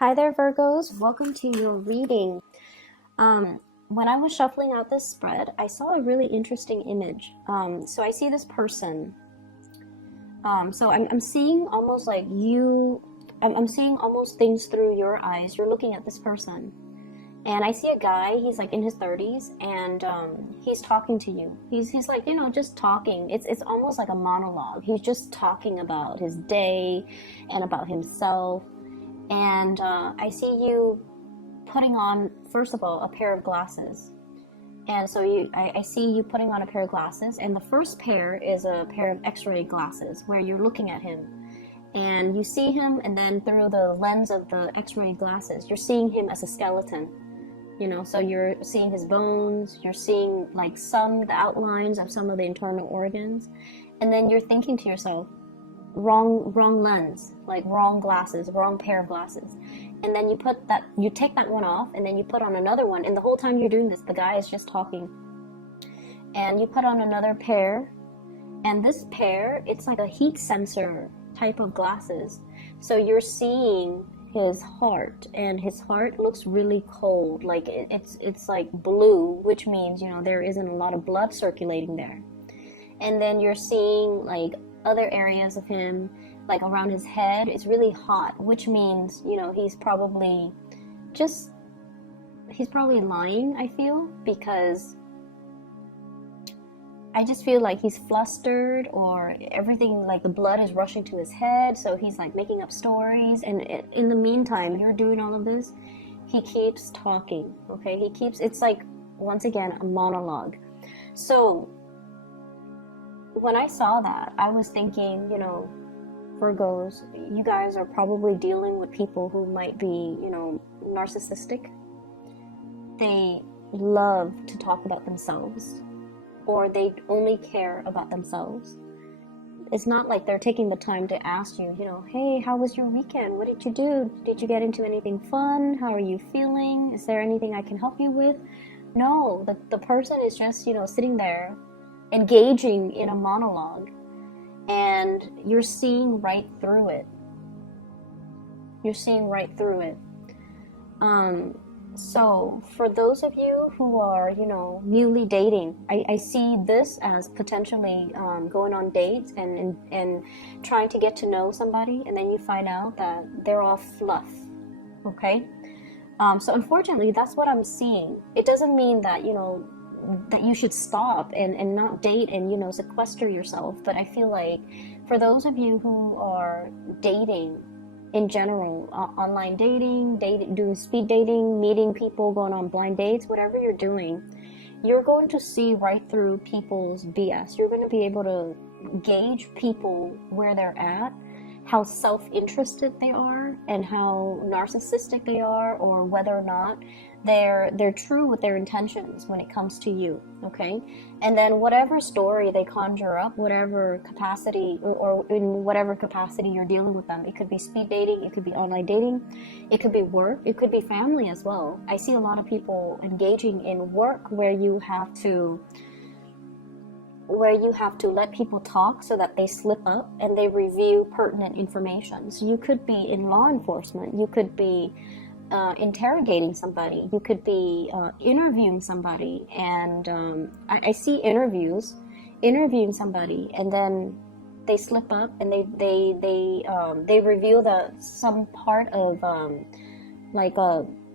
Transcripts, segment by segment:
Hi there, Virgos. Welcome to your reading. When I was shuffling out this spread, I saw a really interesting image. So I see this person. I'm seeing almost like you, I'm seeing almost things through your eyes. You're looking at this person. And I see a guy, he's like in his 30s, and he's talking to you. He's like, just talking. It's almost like a monologue. He's just talking about his day and about himself. And I see you putting on, first of all, a pair of glasses. And so I see you putting on a pair of glasses, and the first pair is a pair of x-ray glasses where you're looking at him. And you see him, and then through the lens of the x-ray glasses, you're seeing him as a skeleton. So you're seeing his bones, you're seeing like the outlines of some of the internal organs. And then you're thinking to yourself, wrong lens, like wrong glasses, wrong pair of glasses. And then you take that one off, and then you put on another one, and the whole time you're doing this, the guy is just talking. And you put on another pair, and this pair, it's like a heat sensor type of glasses. So you're seeing his heart, and his heart looks really cold, like it's like blue, which means there isn't a lot of blood circulating there. And then you're seeing like other areas of him, like around his head, it's really hot, which means he's probably lying, I feel, because I just feel like he's flustered, or everything, like the blood is rushing to his head, so he's like making up stories. And in the meantime, you're doing all of this, he keeps talking, okay? It's like, once again, a monologue. So when I saw that, I was thinking, Virgos, you guys are probably dealing with people who might be, narcissistic. They love to talk about themselves, or they only care about themselves. It's not like they're taking the time to ask you, hey, how was your weekend? What did you do? Did you get into anything fun? How are you feeling? Is there anything I can help you with? No, the person is just, sitting there engaging in a monologue, and you're seeing right through it. So for those of you who are, newly dating, I see this as potentially going on dates and trying to get to know somebody, and then you find out that they're all fluff, okay? So unfortunately, that's what I'm seeing. It doesn't mean that, that you should stop and not date and, sequester yourself. But I feel like for those of you who are dating in general, online dating, doing speed dating, meeting people, going on blind dates, whatever you're doing, you're going to see right through people's BS. You're going to be able to gauge people where they're at, how self-interested they are, and how narcissistic they are, or whether or not they're true with their intentions when it comes to you, okay? And then whatever story they conjure up, whatever capacity, or in whatever capacity you're dealing with them, it could be speed dating, it could be online dating, it could be work, it could be family as well. I see a lot of people engaging in work where you have to let people talk so that they slip up and they review pertinent information. So you could be in law enforcement, you could be interrogating somebody, you could be interviewing somebody, and I see interviewing somebody, and then they slip up and they reveal some part of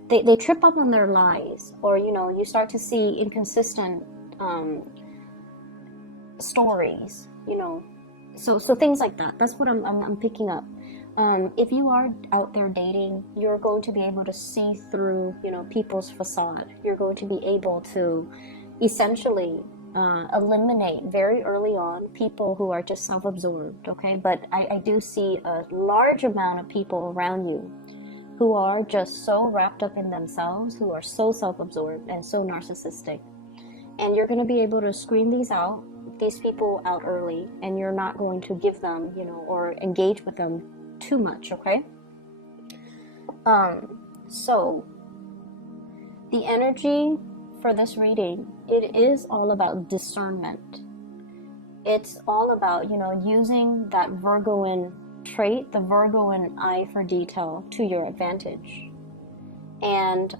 they trip up on their lies, or you start to see inconsistent stories, so things like that. That's what I'm picking up. If you are out there dating, you're going to be able to see through, people's facade. You're going to be able to essentially eliminate very early on people who are just self-absorbed, okay? But I do see a large amount of people around you who are just so wrapped up in themselves, who are so self-absorbed and so narcissistic. And you're going to be able to screen these people out early, and you're not going to give them, or engage with them too much, okay? So the energy for this reading, it is all about discernment. It's all about, using that Virgoan trait, the Virgoan eye for detail, to your advantage. And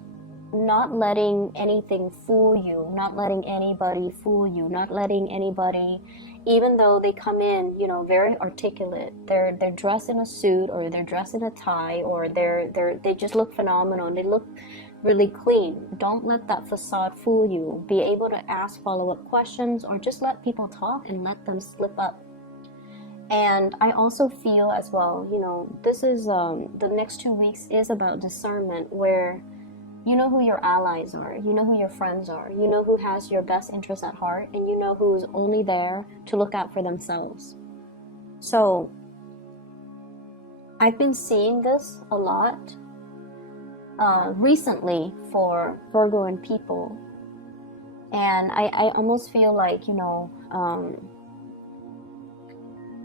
not letting anything fool you, not letting anybody fool you, not letting anybody, even though they come in, you know, very articulate, they're dressed in a suit, or they're dressed in a tie, or they just look phenomenal and they look really clean. Don't let that facade fool you. Be able to ask follow-up questions, or just let people talk and let them slip up. And I also feel as well, you know, this is the next 2 weeks is about discernment, where you know who your allies are, you know who your friends are, you know who has your best interests at heart, and you know who's only there to look out for themselves. So I've been seeing this a lot recently for Virgoan people, and I almost feel like, you know,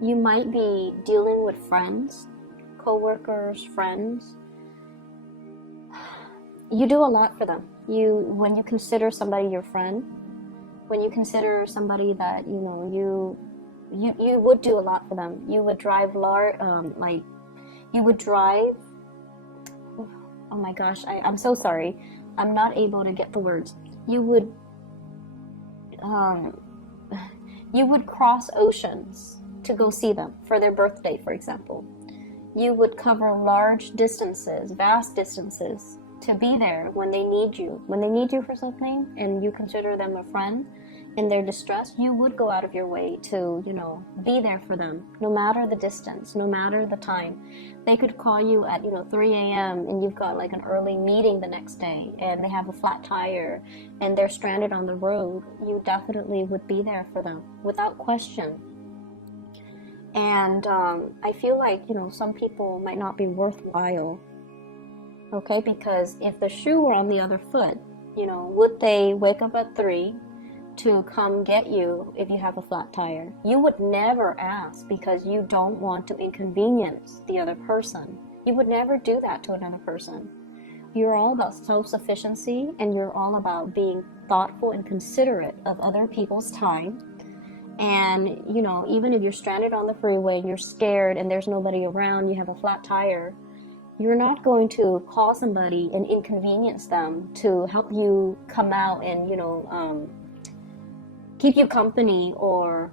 you might be dealing with friends, co-workers, friends. You do a lot for them. When you consider somebody your friend, when you consider somebody that, you know, you would do a lot for them. You would drive oh my gosh, I'm so sorry. I'm not able to get the words. You would cross oceans to go see them for their birthday, for example. You would cover large distances, vast distances, to be there when they need you. When they need you for something and you consider them a friend in their distress, you would go out of your way to, you know, be there for them, no matter the distance, no matter the time. They could call you at, you know, 3 a.m. and you've got like an early meeting the next day, and they have a flat tire and they're stranded on the road. You definitely would be there for them without question. And I feel like, you know, some people might not be worthwhile. Okay, because if the shoe were on the other foot, you know, would they wake up at 3 to come get you if you have a flat tire? You would never ask, because you don't want to inconvenience the other person. You would never do that to another person. You're all about self-sufficiency, and you're all about being thoughtful and considerate of other people's time. And, you know, even if you're stranded on the freeway and you're scared and there's nobody around, you have a flat tire, you're not going to call somebody and inconvenience them to help you come out and, you know, keep you company, or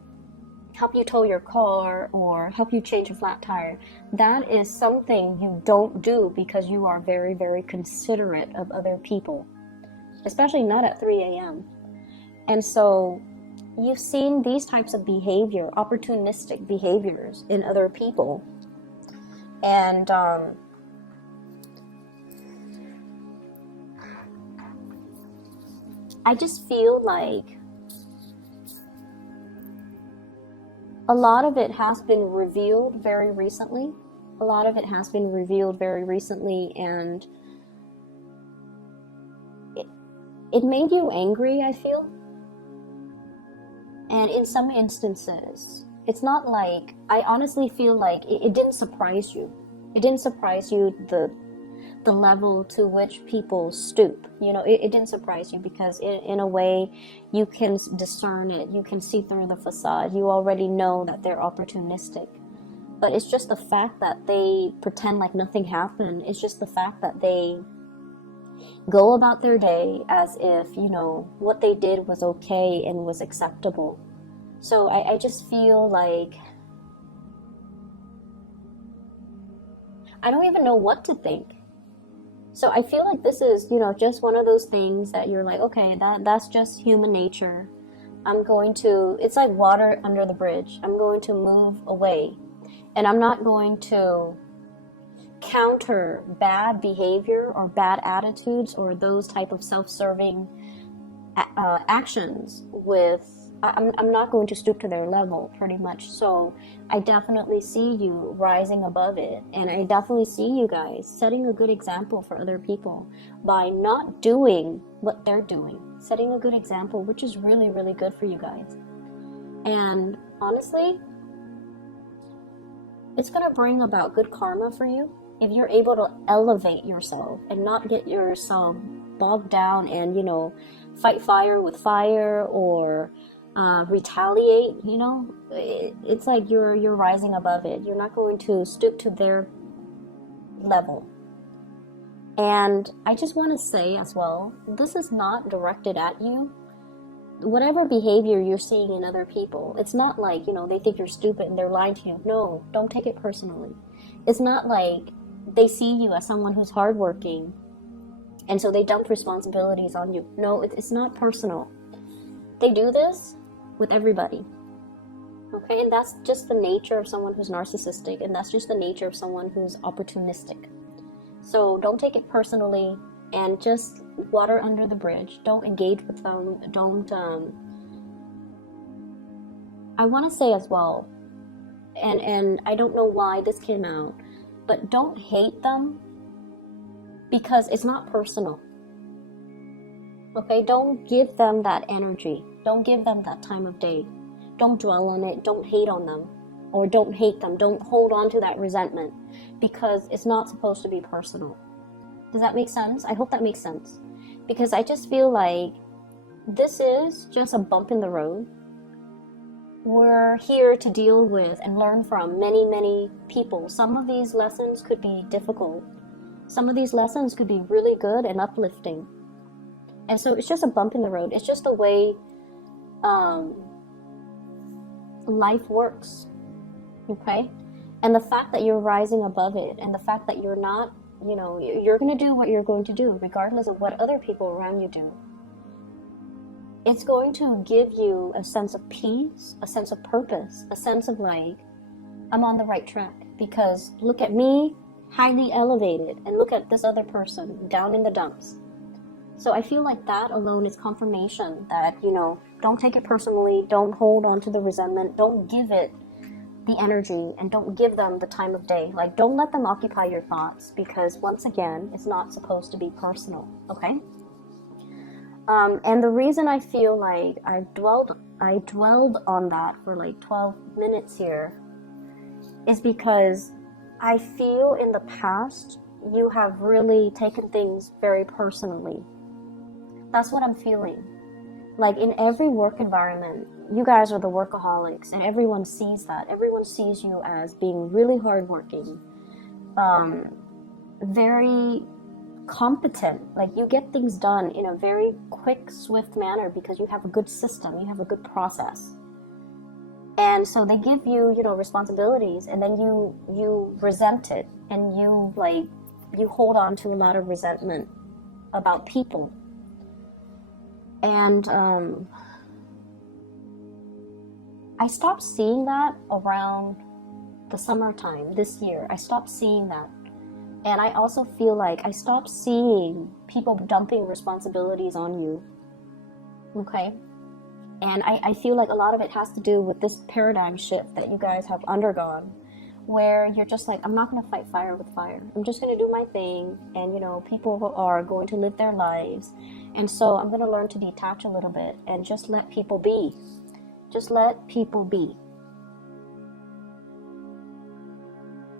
help you tow your car, or help you change a flat tire. That is something you don't do, because you are very, very considerate of other people, especially not at 3 a.m. And so you've seen these types of behavior, opportunistic behaviors in other people. And I just feel like a lot of it has been revealed very recently. And it made you angry, I feel. And in some instances, it's not like, I honestly feel like it didn't surprise you. It didn't surprise you the level to which people stoop. You know, it didn't surprise you, because in a way you can discern it. You can see through the facade. You already know that they're opportunistic. But it's just the fact that they pretend like nothing happened. It's just the fact that they go about their day as if, you know, what they did was okay and was acceptable. So I just feel like I don't even know what to think. So I feel like this is, you know, just one of those things that you're like, okay, that's just human nature. It's like water under the bridge. I'm going to move away. And I'm not going to counter bad behavior or bad attitudes or those type of self-serving actions with, I'm not going to stoop to their level, pretty much. So I definitely see you rising above it, and I definitely see you guys setting a good example for other people by not doing what they're doing, setting a good example, which is really, really good for you guys. And honestly, it's going to bring about good karma for you if you're able to elevate yourself and not get yourself bogged down and, you know, fight fire with fire, or retaliate, you know. It's like you're rising above it. You're not going to stoop to their level. And I just want to say as well, this is not directed at you. Whatever behavior you're seeing in other people, it's not like, you know, they think you're stupid and they're lying to you. No, don't take it personally. It's not like they see you as someone who's hardworking and so they dump responsibilities on you. No, it's not personal. They do this with everybody. Okay, and that's just the nature of someone who's narcissistic, and that's just the nature of someone who's opportunistic. So don't take it personally, and just water under the bridge. Don't engage with them. Don't, I want to say as well, and I don't know why this came out, but don't hate them because it's not personal. Okay, don't give them that energy. Don't give them that time of day. Don't dwell on it. Don't hate on them, or don't hate them. Don't hold on to that resentment because it's not supposed to be personal. Does that make sense? I hope that makes sense. Because I just feel like this is just a bump in the road. We're here to deal with and learn from many, many people. Some of these lessons could be difficult. Some of these lessons could be really good and uplifting. And so it's just a bump in the road. It's just the way life works. Okay? And the fact that you're rising above it, and the fact that you're not, you know, you're going to do what you're going to do regardless of what other people around you do. It's going to give you a sense of peace, a sense of purpose, a sense of like, I'm on the right track. Because look at me, highly elevated, and look at this other person down in the dumps. So I feel like that alone is confirmation that, you know, don't take it personally, don't hold on to the resentment, don't give it the energy, and don't give them the time of day. Like, don't let them occupy your thoughts, because once again, it's not supposed to be personal, okay? And the reason I feel like I dwelled on that for like 12 minutes here is because I feel in the past you have really taken things very personally. That's what I'm feeling. Like, in every work environment, you guys are the workaholics, and everyone sees that. Everyone sees you as being really hardworking, very competent. Like, you get things done in a very quick, swift manner because you have a good system, you have a good process. And so they give you, you know, responsibilities, and then you resent it, and you hold on to a lot of resentment about people. And I stopped seeing that around the summertime this year. I stopped seeing that. And I also feel like I stopped seeing people dumping responsibilities on you. Okay? And I feel like a lot of it has to do with this paradigm shift that you guys have undergone, where you're just like, I'm not going to fight fire with fire. I'm just going to do my thing. And, you know, people are going to live their lives. And so I'm going to learn to detach a little bit and just let people be. Just let people be.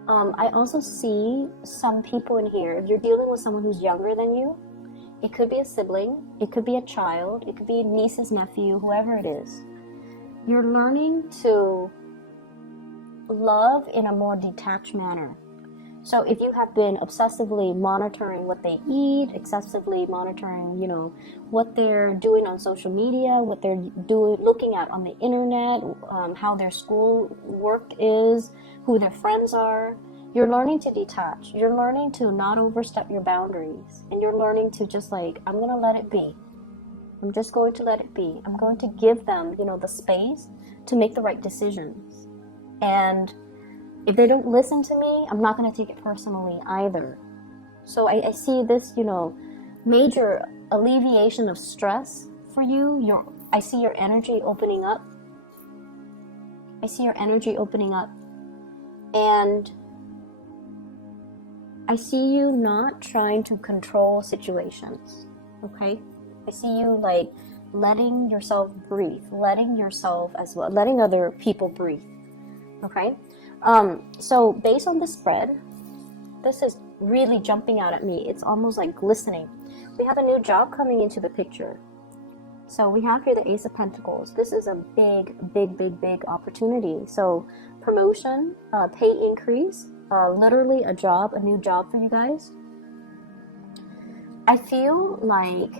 I also see some people in here, if you're dealing with someone who's younger than you, it could be a sibling, it could be a child, it could be nieces, nephew, whoever it is. You're learning to love in a more detached manner. So if you have been obsessively monitoring what they eat, excessively monitoring, you know, what they're doing on social media, what they're doing, looking at on the internet, how their school work is, who their friends are, you're learning to detach. You're learning to not overstep your boundaries. And you're learning to just like, I'm going to let it be. I'm just going to let it be. I'm going to give them, you know, the space to make the right decisions. And if they don't listen to me, I'm not going to take it personally either. So I see this, you know, major alleviation of stress for you. I see your energy opening up. I see your energy opening up. And I see you not trying to control situations, okay? I see you like letting yourself breathe, letting yourself as well, letting other people breathe, okay? So based on the spread, this is really jumping out at me. It's almost like glistening. We have a new job coming into the picture. So we have here the Ace of Pentacles. This is a big opportunity. So promotion, pay increase, literally a job, a new job for you guys. I feel like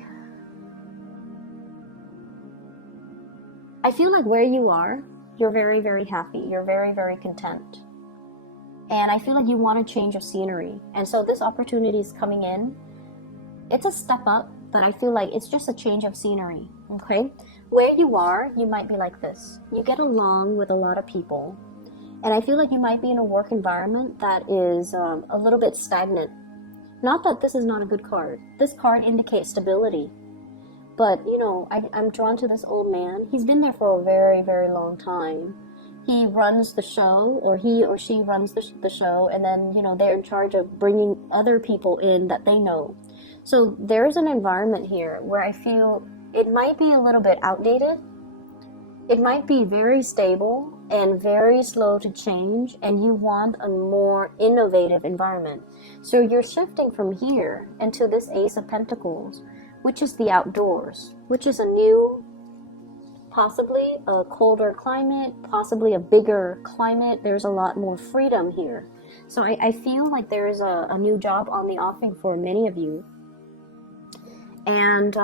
where you are, you're very happy. You're very content. And I feel like you want a change of scenery. And so this opportunity is coming in. It's a step up, but I feel like it's just a change of scenery, okay? Where you are, you might be like this. You get along with a lot of people. And I feel like you might be in a work environment that is a little bit stagnant. Not that this is not a good card. This card indicates stability. But, you know, I'm drawn to this old man. He's been there for a very long time. He runs the show, or he or she runs the show, and then, you know, they're in charge of bringing other people in that they know. So there's an environment here where I feel it might be a little bit outdated. It might be very stable and very slow to change, and you want a more innovative environment. So you're shifting from here into this Ace of Pentacles, which is the outdoors, which is a new, possibly a colder climate, possibly a bigger climate. There's a lot more freedom here. So I feel like there's a new job on the offing for many of you. And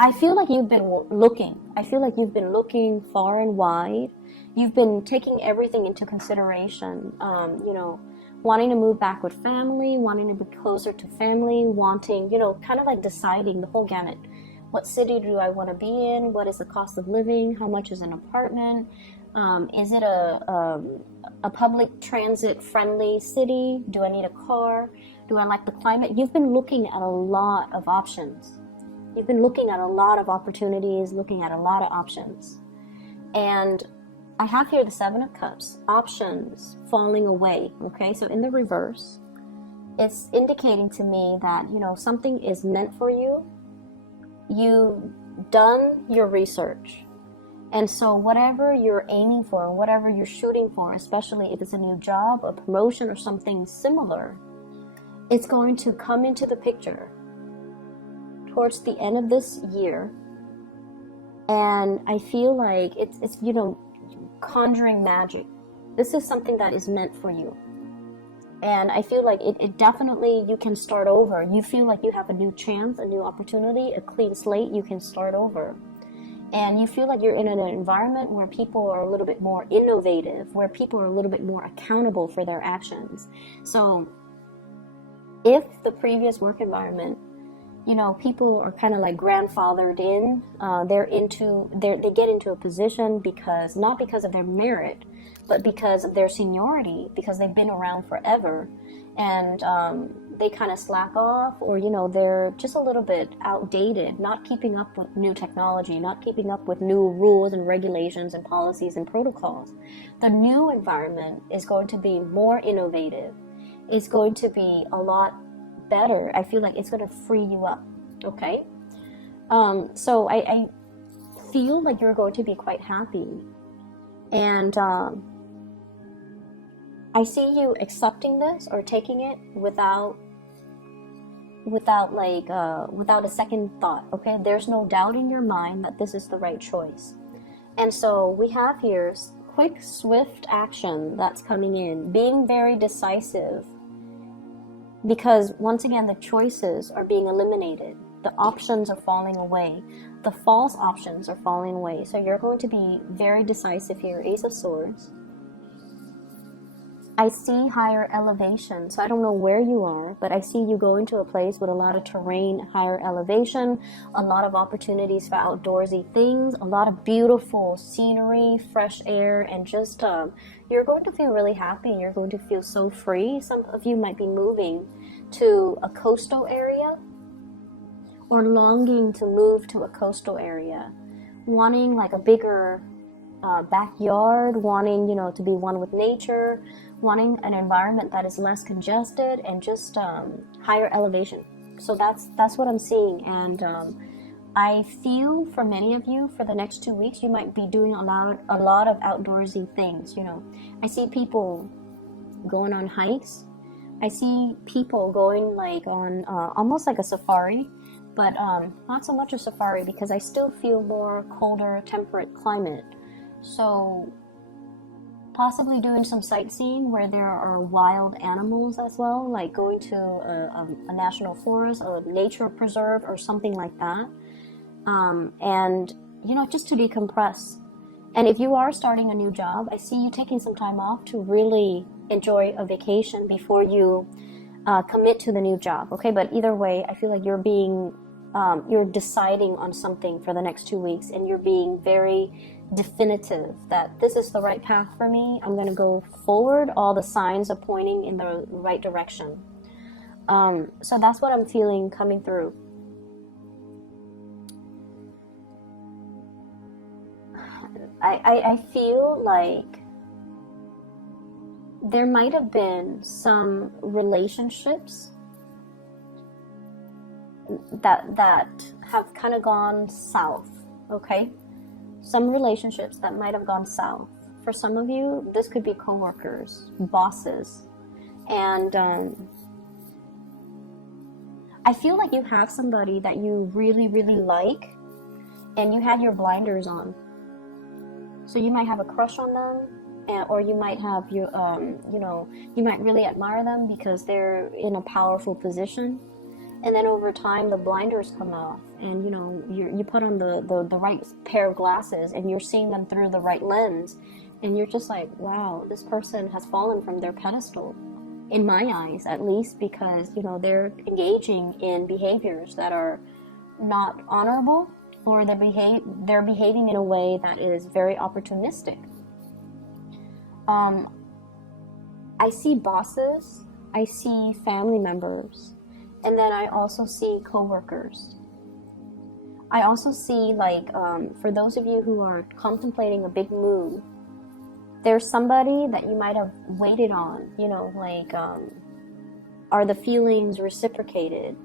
I feel like you've been looking. I feel like you've been looking far and wide. You've been taking everything into consideration, you know, wanting to move back with family, wanting to be closer to family, wanting, you know, kind of like deciding the whole gamut. What city do I want to be in? What is the cost of living? How much is an apartment? Is it a public transit friendly city? Do I need a car? Do I like the climate? You've been looking at a lot of options. You've been looking at a lot of opportunities, looking at a lot of options. And I have here the Seven of Cups, options falling away, okay? So in the reverse, it's indicating to me that, you know, something is meant for you. You've done your research. And so whatever you're aiming for, whatever you're shooting for, especially if it's a new job, a promotion, or something similar, it's going to come into the picture towards the end of this year. And I feel like it's you know, conjuring magic. This is something that is meant for you. And I feel like it definitely, you can start over. You feel like you have a new chance, a new opportunity, a clean slate. You can start over. And you feel like you're in an environment where people are a little bit more innovative, where people are a little bit more accountable for their actions. So if the previous work environment, you know, people are kind of like grandfathered in, they get into a position because, not because of their merit, but because of their seniority, because they've been around forever, and they kind of slack off, or, you know, they're just a little bit outdated, not keeping up with new technology, not keeping up with new rules and regulations and policies and protocols. The new environment is going to be more innovative. It's going to be a lot better. I feel like it's going to free you up, okay? So I feel like you're going to be quite happy. And I see you accepting this or taking it without a second thought, okay? There's no doubt in your mind that this is the right choice. And so we have here quick, swift action that's coming in, being very decisive, because once again, the choices are being eliminated. The options are falling away. The false options are falling away. So you're going to be very decisive here. Ace of Swords. I see higher elevation. So I don't know where you are, but I see you going to a place with a lot of terrain, higher elevation, a lot of opportunities for outdoorsy things, a lot of beautiful scenery, fresh air, and just you're going to feel really happy. You're going to feel so free. Some of you might be moving to a coastal area, or longing to move to a coastal area, wanting like a bigger backyard, wanting, you know, to be one with nature, wanting an environment that is less congested, and just higher elevation. So that's what I'm seeing. And I feel for many of you, for the next 2 weeks, you might be doing a lot of outdoorsy things. You know, I see people going on hikes. I see people going like on almost like a safari, but not so much a safari because I still feel more colder, temperate climate. So possibly doing some sightseeing where there are wild animals as well, like going to a national forest, a nature preserve, or something like that. And, you know, just to decompress. And if you are starting a new job, I see you taking some time off to really enjoy a vacation before you commit to the new job. Okay, but either way, I feel like you're deciding on something for the next 2 weeks, and you're being very definitive that this is the right path for me. I'm going to go forward. All the signs are pointing in the right direction. So that's what I'm feeling coming through. I feel like there might have been some relationships that have kind of gone south, okay? Some relationships that might have gone south. For some of you, this could be coworkers, bosses, and I feel like you have somebody that you really, really like, and you had your blinders on. So you might have a crush on them, or you might have you might really admire them because they're in a powerful position. And then over time, the blinders come off, and you put on the right pair of glasses, and you're seeing them through the right lens, and you're just like, wow, this person has fallen from their pedestal, in my eyes at least, because they're engaging in behaviors that are not honorable, or they're behaving in a way that is very opportunistic. I see bosses, I see family members, and then I also see coworkers. I also see, like, for those of you who are contemplating a big move, there's somebody that you might have waited on, are the feelings reciprocated?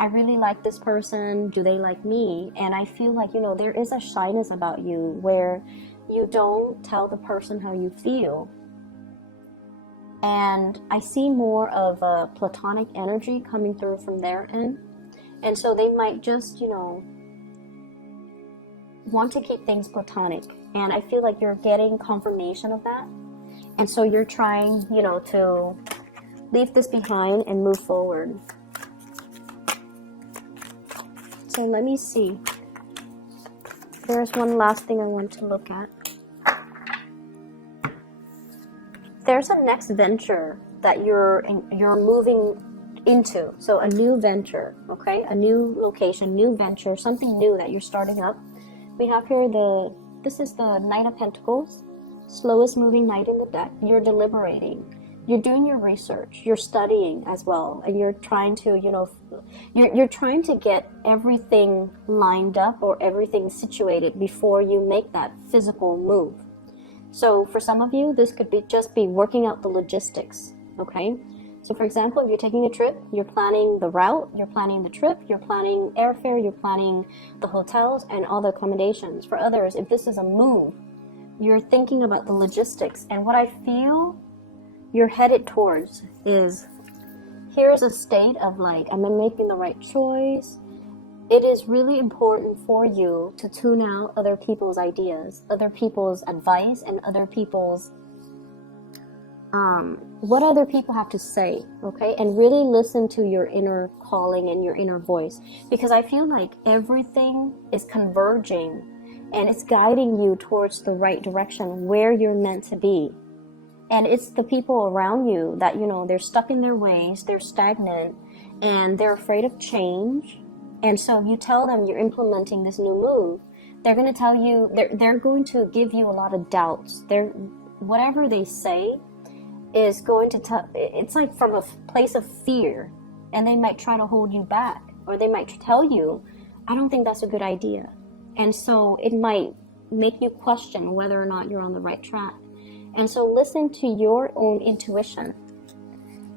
I really like this person, do they like me? And I feel like, there is a shyness about you where you don't tell the person how you feel. And I see more of a platonic energy coming through from their end. And so they might just, want to keep things platonic. And I feel like you're getting confirmation of that. And so you're trying, to leave this behind and move forward. So let me see. There's one last thing I want to look at. There's a next venture that you're moving into. So a new venture, okay? A new location, new venture, something new that you're starting up. We have here this is the Knight of Pentacles, slowest moving knight in the deck. You're deliberating. You're doing your research. You're studying as well, and you're trying to, you're trying to get everything lined up or everything situated before you make that physical move. So for some of you, this could just be working out the logistics, okay? So for example, if you're taking a trip, you're planning the route, you're planning the trip, you're planning airfare, you're planning the hotels and all the accommodations. For others, if this is a move, you're thinking about the logistics. And what I feel you're headed towards is, here's a state of like, am I making the right choice? It is really important for you to tune out other people's ideas, other people's advice, and other people's, what other people have to say, okay? And really listen to your inner calling and your inner voice. Because I feel like everything is converging and it's guiding you towards the right direction where you're meant to be. And it's the people around you that, they're stuck in their ways, they're stagnant, and they're afraid of change. And so you tell them you're implementing this new move, they're going to tell you, they're going to give you a lot of doubts. Whatever they say is going to it's like from a place of fear, and they might try to hold you back, or they might tell you, I don't think that's a good idea. And so it might make you question whether or not you're on the right track. And so listen to your own intuition.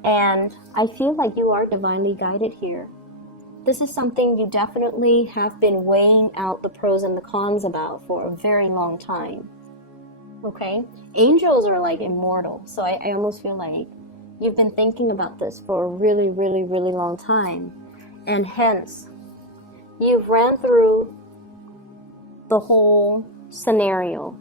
And I feel like you are divinely guided here. This is something you definitely have been weighing out the pros and the cons about for a very long time. Okay? Angels are like immortal. So I almost feel like you've been thinking about this for a really, really, really long time. And hence, You've ran through the whole scenario,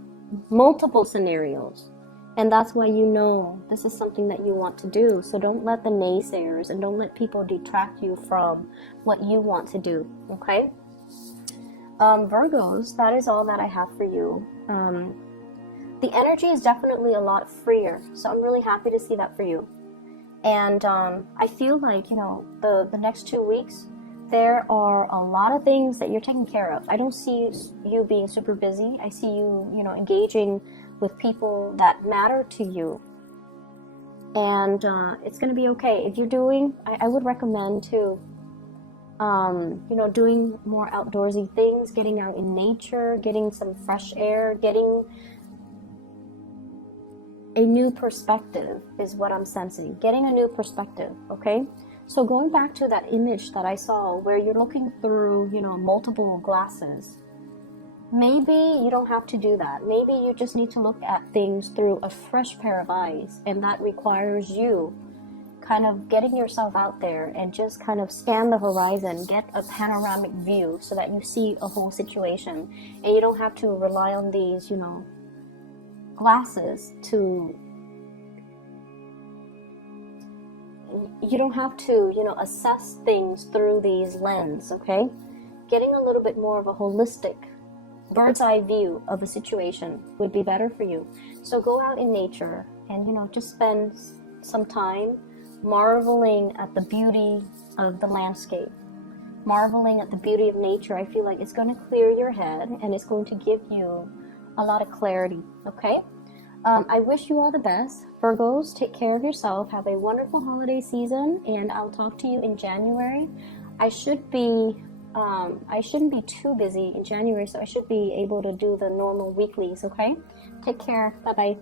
multiple scenarios. And that's why you know this is something that you want to do. So don't let the naysayers and don't let people detract you from what you want to do, okay? Virgos, that is all that I have for you. The energy is definitely a lot freer. So I'm really happy to see that for you. And I feel like, you know, the next 2 weeks, there are a lot of things that you're taking care of. I don't see you being super busy. I see you, you know, engaging with people that matter to you. And it's going to be okay. If you're doing, I would recommend too, you know, doing more outdoorsy things, getting out in nature, getting some fresh air, getting a new perspective is what I'm sensing. Getting a new perspective, okay? So going back to that image that I saw where you're looking through, you know, multiple glasses, maybe you don't have to do that. Maybe you just need to look at things through a fresh pair of eyes, and that requires you kind of getting yourself out there and just kind of scan the horizon, get a panoramic view so that you see a whole situation, and you don't have to rely on these, you know, glasses to, you don't have to, you know, assess things through these lenses, okay? Getting a little bit more of a holistic bird's eye view of a situation would be better for you. So go out in nature and, you know, just spend some time marveling at the beauty of the landscape, marveling at the beauty of nature. I feel like it's going to clear your head and it's going to give you a lot of clarity, okay? I wish you all the best. Virgos, take care of yourself. Have a wonderful holiday season, and I'll talk to you in January. I shouldn't be too busy in January, so I should be able to do the normal weeklies, okay? Take care. Bye-bye.